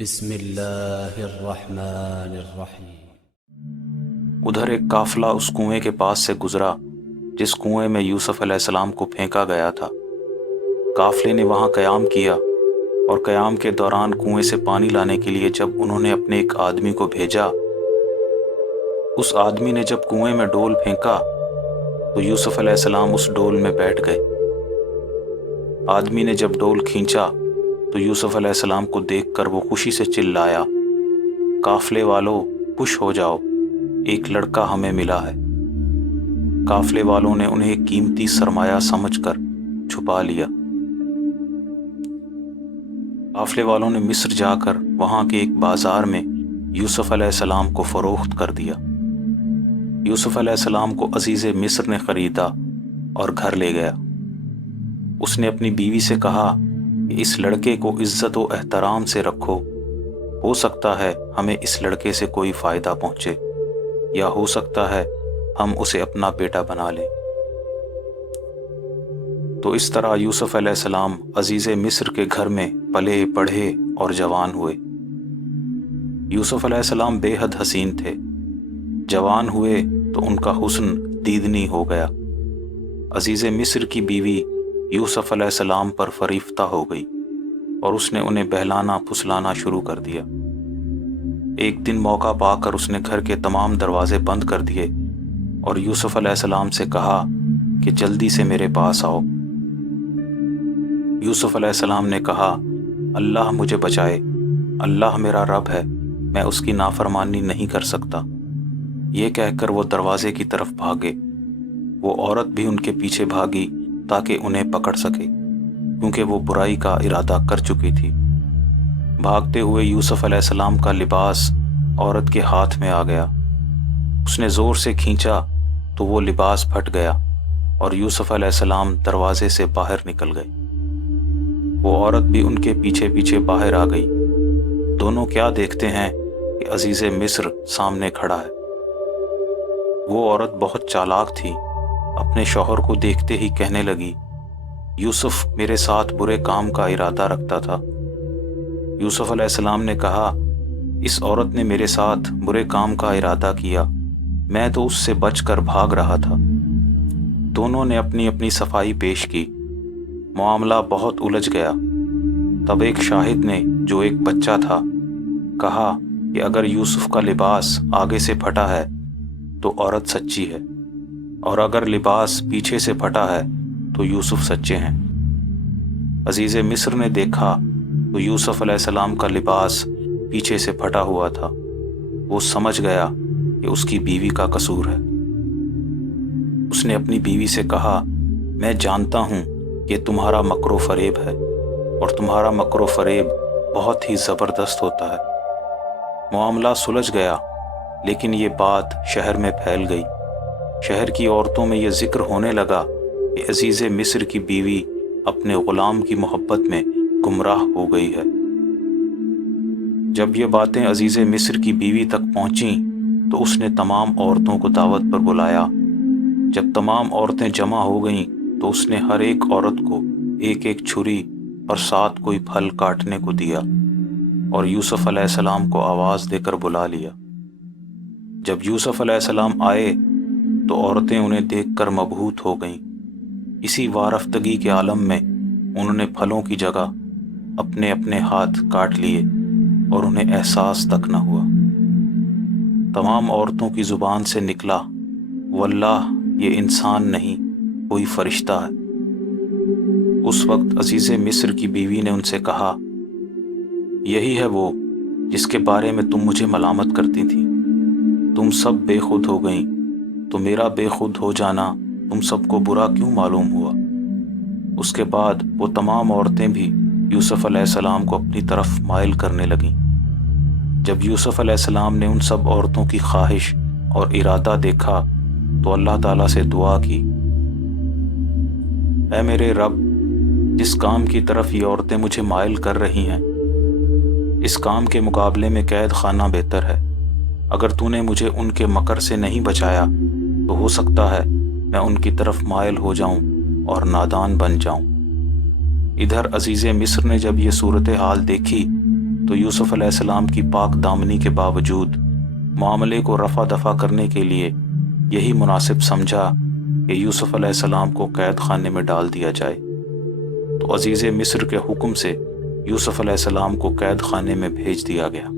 بسم اللہ الرحمن الرحیم۔ ادھر ایک قافلہ اس کنویں کے پاس سے گزرا جس کنویں میں یوسف علیہ السلام کو پھینکا گیا تھا۔ قافلے نے وہاں قیام کیا اور قیام کے دوران کنویں سے پانی لانے کے لیے جب انہوں نے اپنے ایک آدمی کو بھیجا، اس آدمی نے جب کنویں میں ڈول پھینکا تو یوسف علیہ السلام اس ڈول میں بیٹھ گئے۔ آدمی نے جب ڈول کھینچا تو یوسف علیہ السلام کو دیکھ کر وہ خوشی سے چلایا، قافلے والوں خوش ہو جاؤ، ایک لڑکا ہمیں ملا ہے۔ قافلے والوں نے انہیں ایک قیمتی سرمایہ سمجھ کر چھپا لیا۔ قافلے والوں نے مصر جا کر وہاں کے ایک بازار میں یوسف علیہ السلام کو فروخت کر دیا۔ یوسف علیہ السلام کو عزیز مصر نے خریدا اور گھر لے گیا۔ اس نے اپنی بیوی سے کہا کہ اس لڑکے کو عزت و احترام سے رکھو، ہو سکتا ہے ہمیں اس لڑکے سے کوئی فائدہ پہنچے، یا ہو سکتا ہے ہم اسے اپنا بیٹا بنا لیں۔ تو اس طرح یوسف علیہ السلام عزیز مصر کے گھر میں پلے پڑھے اور جوان ہوئے۔ یوسف علیہ السلام بے حد حسین تھے۔ جوان ہوئے تو ان کا حسن دیدنی ہو گیا۔ عزیز مصر کی بیوی یوسف علیہ السلام پر فریفتہ ہو گئی اور اس نے انہیں بہلانا پھسلانا شروع کر دیا۔ ایک دن موقع پا کر اس نے گھر کے تمام دروازے بند کر دیے اور یوسف علیہ السلام سے کہا کہ جلدی سے میرے پاس آؤ۔ یوسف علیہ السلام نے کہا، اللہ مجھے بچائے، اللہ میرا رب ہے، میں اس کی نافرمانی نہیں کر سکتا۔ یہ کہہ کر وہ دروازے کی طرف بھاگے۔ وہ عورت بھی ان کے پیچھے بھاگی تاکہ انہیں پکڑ سکے، کیونکہ وہ برائی کا ارادہ کر چکی تھی۔ بھاگتے ہوئے یوسف علیہ السلام کا لباس عورت کے ہاتھ میں آ گیا۔ اس نے زور سے کھینچا تو وہ لباس پھٹ گیا اور یوسف علیہ السلام دروازے سے باہر نکل گئے۔ وہ عورت بھی ان کے پیچھے پیچھے باہر آ گئی۔ دونوں کیا دیکھتے ہیں کہ عزیز مصر سامنے کھڑا ہے۔ وہ عورت بہت چالاک تھی، اپنے شوہر کو دیکھتے ہی کہنے لگی، یوسف میرے ساتھ برے کام کا ارادہ رکھتا تھا۔ یوسف علیہ السلام نے کہا، اس عورت نے میرے ساتھ برے کام کا ارادہ کیا، میں تو اس سے بچ کر بھاگ رہا تھا۔ دونوں نے اپنی اپنی صفائی پیش کی۔ معاملہ بہت الجھ گیا۔ تب ایک شاہد نے، جو ایک بچہ تھا، کہا کہ اگر یوسف کا لباس آگے سے پھٹا ہے تو عورت سچی ہے، اور اگر لباس پیچھے سے پھٹا ہے تو یوسف سچے ہیں۔ عزیز مصر نے دیکھا تو یوسف علیہ السلام کا لباس پیچھے سے پھٹا ہوا تھا۔ وہ سمجھ گیا کہ اس کی بیوی کا قصور ہے۔ اس نے اپنی بیوی سے کہا، میں جانتا ہوں کہ تمہارا مکر و فریب ہے، اور تمہارا مکر و فریب بہت ہی زبردست ہوتا ہے۔ معاملہ سلجھ گیا، لیکن یہ بات شہر میں پھیل گئی۔ شہر کی عورتوں میں یہ ذکر ہونے لگا کہ عزیز مصر کی بیوی اپنے غلام کی محبت میں گمراہ ہو گئی ہے۔ جب یہ باتیں عزیز مصر کی بیوی تک پہنچیں تو اس نے تمام عورتوں کو دعوت پر بلایا۔ جب تمام عورتیں جمع ہو گئیں تو اس نے ہر ایک عورت کو ایک ایک چھری اور 7 کوئی پھل کاٹنے کو دیا اور یوسف علیہ السلام کو آواز دے کر بلا لیا۔ جب یوسف علیہ السلام آئے تو عورتیں انہیں دیکھ کر مبہوت ہو گئیں۔ اسی وارفتگی کے عالم میں انہوں نے پھلوں کی جگہ اپنے اپنے ہاتھ کاٹ لیے اور انہیں احساس تک نہ ہوا۔ تمام عورتوں کی زبان سے نکلا، واللہ یہ انسان نہیں، کوئی فرشتہ ہے۔ اس وقت عزیز مصر کی بیوی نے ان سے کہا، یہی ہے وہ جس کے بارے میں تم مجھے ملامت کرتی تھی۔ تم سب بے خود ہو گئیں، تو میرا بے خود ہو جانا تم سب کو برا کیوں معلوم ہوا؟ اس کے بعد وہ تمام عورتیں بھی یوسف علیہ السلام کو اپنی طرف مائل کرنے لگیں۔ جب یوسف علیہ السلام نے ان سب عورتوں کی خواہش اور ارادہ دیکھا تو اللہ تعالیٰ سے دعا کی، اے میرے رب، جس کام کی طرف یہ عورتیں مجھے مائل کر رہی ہیں، اس کام کے مقابلے میں قید خانہ بہتر ہے۔ اگر تو نے مجھے ان کے مکر سے نہیں بچایا تو ہو سکتا ہے میں ان کی طرف مائل ہو جاؤں اور نادان بن جاؤں۔ ادھر عزیز مصر نے جب یہ صورتحال دیکھی تو یوسف علیہ السلام کی پاک دامنی کے باوجود معاملے کو رفع دفع کرنے کے لیے یہی مناسب سمجھا کہ یوسف علیہ السلام کو قید خانے میں ڈال دیا جائے۔ تو عزیز مصر کے حکم سے یوسف علیہ السلام کو قید خانے میں بھیج دیا گیا۔